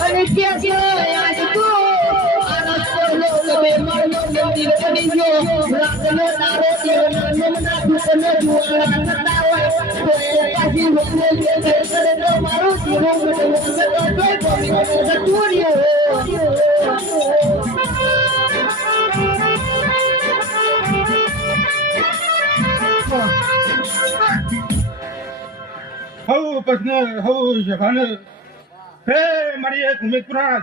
અને ત્યાં આજ તો આના લોકો બે મારનો મંદિર બની ગયો રાતનો તારો દેવના નમના દુકને જોવાના થતા હોય તો એ પાછી વખતે જે કરે તો મારું જીવન હવ પ્રશ્ન હવ છે હે મારી એક ઉમેદપુરા